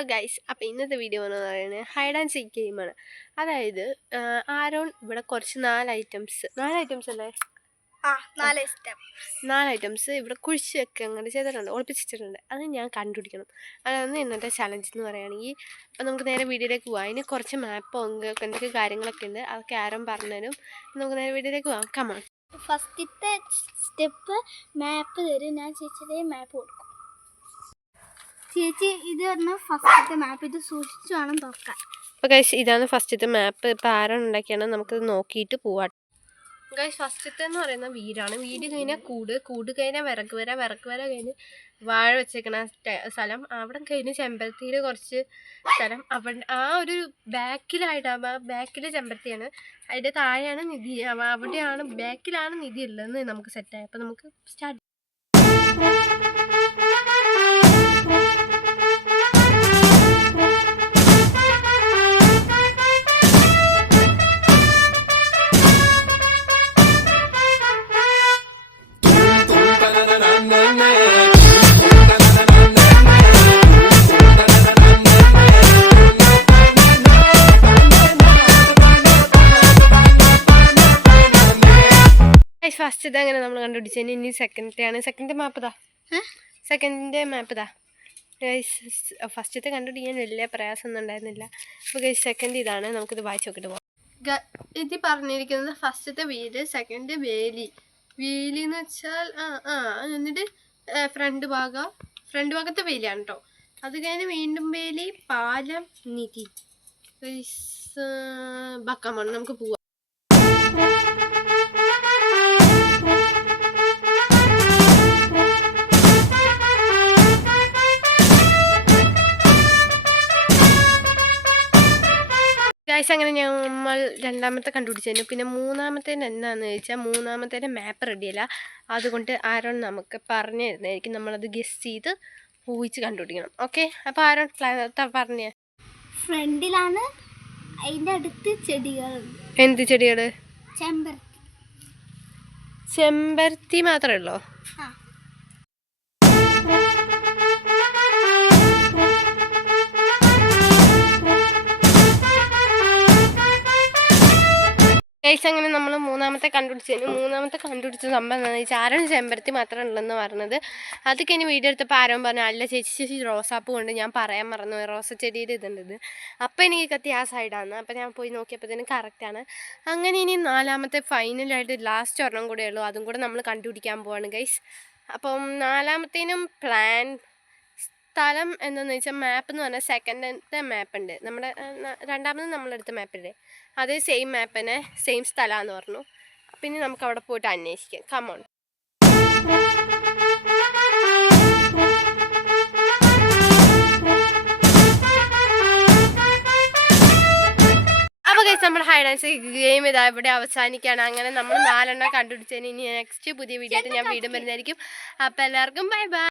Hello guys, അപ്പോൾ ഇന്നത്തെ video എന്ന് പറയുന്നത് ഹൈഡ് ആൻഡ് സീക്ക് ഗെയിമാണ്. അതായത് ആരോൺ ഇവിടെ കുറച്ച് 4 ഐറ്റംസ് അല്ലേ, 4 ഐറ്റംസ് ഇവിടെ കുഴിച്ച് വെക്കുക അങ്ങനെ ചെയ്തിട്ടുണ്ട്, ഒളിപ്പിച്ചിട്ടുണ്ട്. അത് ഞാൻ കണ്ടുപിടിക്കണം. അതാണ് ഇന്നത്തെ ചലഞ്ച് എന്ന് പറയുകയാണെങ്കിൽ. അപ്പോൾ നമുക്ക് നേരെ വീഡിയോയിലേക്ക് പോകാം. അതിന് കുറച്ച് മാപ്പോ എന്തൊക്കെ കാര്യങ്ങളൊക്കെ ഉണ്ട്, അതൊക്കെ ആരോൺ പറഞ്ഞുതരും. നമുക്ക് നേരെ വീഡിയോയിലേക്ക് പോകാം. കമാൺ. ഫസ്റ്റത്തെ സ്റ്റെപ്പ് മാപ്പ് തരും. ഞാൻ ചേച്ചിയുടെ മാപ്പ് കൊടുക്കും. ചേച്ചി ഇത് പറഞ്ഞാൽ ഫസ്റ്റത്തെ മാപ്പ്, ഇത് സൂക്ഷിച്ചു വേണം തുറക്കാൻ. അപ്പോൾ ഗൈസ്, ഇതാണ് ഫസ്റ്റത്തെ മാപ്പ്. ഇപ്പോൾ ആരാണ് ഉണ്ടാക്കിയാണ്, നമുക്കത് നോക്കിയിട്ട് പോവാം. ഗൈസ്, ഫസ്റ്റത്തെ എന്ന് പറയുന്ന വീടാണ്. വീട് കഴിഞ്ഞാൽ കൂട് കഴിഞ്ഞാൽ വിറക് വര കഴിഞ്ഞ് വാഴ വെച്ചേക്കണ സ്ഥലം, അവിടെ കഴിഞ്ഞ് ചെമ്പരത്തിയുടെ കുറച്ച് സ്ഥലം. അവിടെ ആ ഒരു ബാക്കിലായിട്ട് ബാക്കിലെ ചെമ്പരത്തിയാണ്, അതിൻ്റെ താഴെയാണ് നിധി. അവിടെയാണ് ബാക്കിലാണ് നിധി ഉള്ളതെന്ന് നമുക്ക് സെറ്റായി. അപ്പോൾ നമുക്ക് സ്റ്റാർട്ട്. ഫസ്റ്റ് ഇതങ്ങനെ നമ്മൾ കണ്ടുപിടിച്ചതിന് ഇനി സെക്കൻഡ് മാപ്പ് ഇതാ. ഫസ്റ്റത്തെ കണ്ടുപിടിക്കാൻ വലിയ പ്രയാസമൊന്നും ഉണ്ടായിരുന്നില്ല. അപ്പോൾ ഗൈസ്, സെക്കൻഡ് ഇതാണ്. നമുക്കിത് വായിച്ച് നോക്കിയിട്ട് പോകാം. ഇത് പറഞ്ഞിരിക്കുന്നത് ഫസ്റ്റത്തെ വീട്, സെക്കൻഡ് വേലി എന്ന് വെച്ചാൽ എന്നിട്ട് ഫ്രണ്ട് ഭാഗത്തെ വേലിയാണ് കേട്ടോ. അത് കഴിഞ്ഞ് വീണ്ടും വേലി, പാലം, നിധി. ബക്കമാണ്, നമുക്ക് പോവാം. ഗൈസ്, അങ്ങനെ നമ്മൾ രണ്ടാമത്തെ കണ്ടുപിടിച്ചു. പിന്നെ മൂന്നാമത്തേന് എന്താണെന്ന് ചോദിച്ചാൽ, മൂന്നാമത്തേൻ്റെ മാപ്പ് റെഡിയല്ല. അതുകൊണ്ട് ആരോൺ നമുക്ക് പറഞ്ഞു തരുന്നതായിരിക്കും. നമ്മളത് ഗെസ് ചെയ്ത് ഊഹിച്ച് കണ്ടുപിടിക്കണം. ഓക്കെ, അപ്പോൾ ആരോൺ പറഞ്ഞ ഫ്രണ്ടിലാണ്, അതിൻ്റെ അടുത്ത് ചെടികൾ. എന്ത് ചെടികൾ? ചെമ്പരത്തി മാത്രമേ ഉള്ളോ? ഗൈസ്, അങ്ങനെ നമ്മൾ മൂന്നാമത്തെ കണ്ടുപിടിച്ച സംഭവം എന്താണെന്ന് വെച്ചാൽ, ആരോൺ ചെമ്പരത്തി മാത്രമേ ഉള്ളെന്ന് പറഞ്ഞത്. അതൊക്കെ ഇനി വീഡിയോ എടുത്തപ്പോൾ ആരോൺ പറഞ്ഞു, അല്ല ചേച്ചി റോസാപ്പൂ കൊണ്ട് ഞാൻ പറയാൻ മറന്നു, റോസ ചെടിയുടെ ഇതുണ്ടത്. അപ്പോൾ എനിക്ക് കത്തി ആ സൈഡാണ്. അപ്പോൾ ഞാൻ പോയി നോക്കിയപ്പോഴത്തേനും കറക്റ്റാണ്. അങ്ങനെ ഇനി നാലാമത്തെ ഫൈനലായിട്ട് ലാസ്റ്റ് ഒരെണ്ണം കൂടെ ഉള്ളൂ. അതും കൂടെ നമ്മൾ കണ്ടുപിടിക്കാൻ പോവാണ് ഗൈസ്. അപ്പം നാലാമത്തേനും സ്ഥലം എന്താണെന്ന് വെച്ചാൽ, മാപ്പ് എന്ന് പറഞ്ഞാൽ സെക്കൻഡത്തെ മാപ്പ് ഉണ്ട്. നമ്മുടെ രണ്ടാമത് നമ്മളെടുത്ത മാപ്പില്ലേ, അതേ സെയിം മാപ്പിനെ സെയിം സ്ഥലമാണെന്ന് പറഞ്ഞു. പിന്നെ നമുക്ക് അവിടെ പോയിട്ട് അന്വേഷിക്കാം. കമോൺ. അപ്പോൾ ഗൈസ്, നമ്മൾ ഹൈഡ് ആൻഡ് സീക്ക് ഗെയിം ഇതാ ഇവിടെ അവസാനിക്കുകയാണ്. അങ്ങനെ നമ്മൾ 4 എണ്ണം കണ്ടുപിടിച്ചതിന് ഇനി നെക്സ്റ്റ് പുതിയ വീഡിയോ ആയിട്ട് ഞാൻ വീണ്ടും വരുന്നതായിരിക്കും. അപ്പോൾ എല്ലാവർക്കും ബൈ ബൈ.